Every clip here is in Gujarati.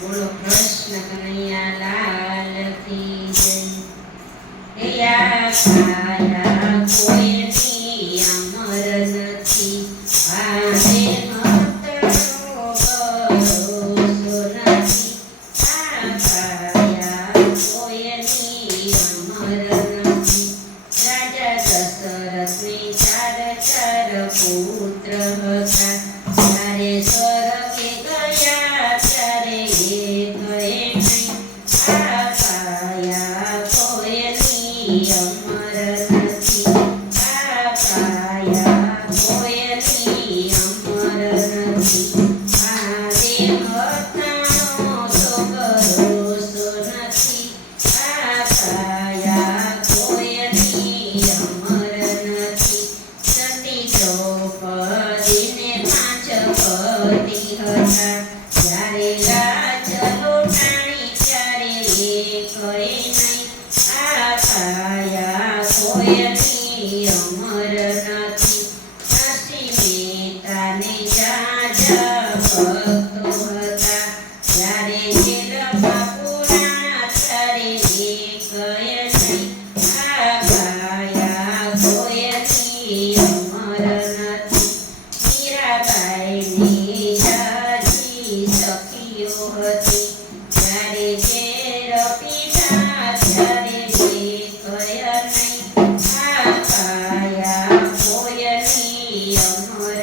બોલો કૃષ્ણ કનૈયા લાલ કી જય। કાયા કોઈની અમર નથી, આજે મતનો ભરોસો નથી। કાયા કોઈની અમર નથી। રાજા દશરથને ચાર પુત્ર હતા, ત્યારે સ્વર્ગે ગયા ત્યારે એ કહે નહીં, આ કાયા કોઈની અમર નથી। આ કાયા કોઈની અમર નથી। આ દેહતાનો તો ભરોસો નથી। આ કાયા કોઈની અમર નથી। સતી દ્રૌપદીને 5 પતિ હતા, જ્યારે રાજ લૂંટાણી ત્યારે એ કહે નહીં, આ કાયા કોઈની અમર નથી। નરસિંહ મહેતાને જાજા ભક્તો હતા, જ્યારે જેલમાં પૂરાણા ત્યારે એ કહે નહીં, આ કાયા કોઈની અમર નથી। મીરાબાઈની જાજી સખીઓ હતી, જ્યારે ઝેર પીધા ત્યારે એ કહે નહીં, આ કાયા કોઈની અમર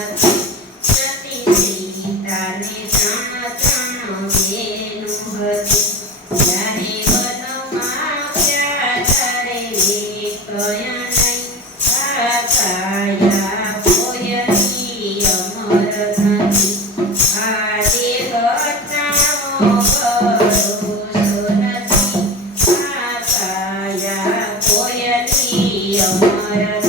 નથી। સતી સીતાને 3 બહેનો હતી, જ્યારે વનમાં આવ્યા ત્યારે એ કહે નહીં, આ કાયા કોઈની અમર નથી। આ દેહતાનો ભરોસો નથી। આ કાયા કોઈની અમર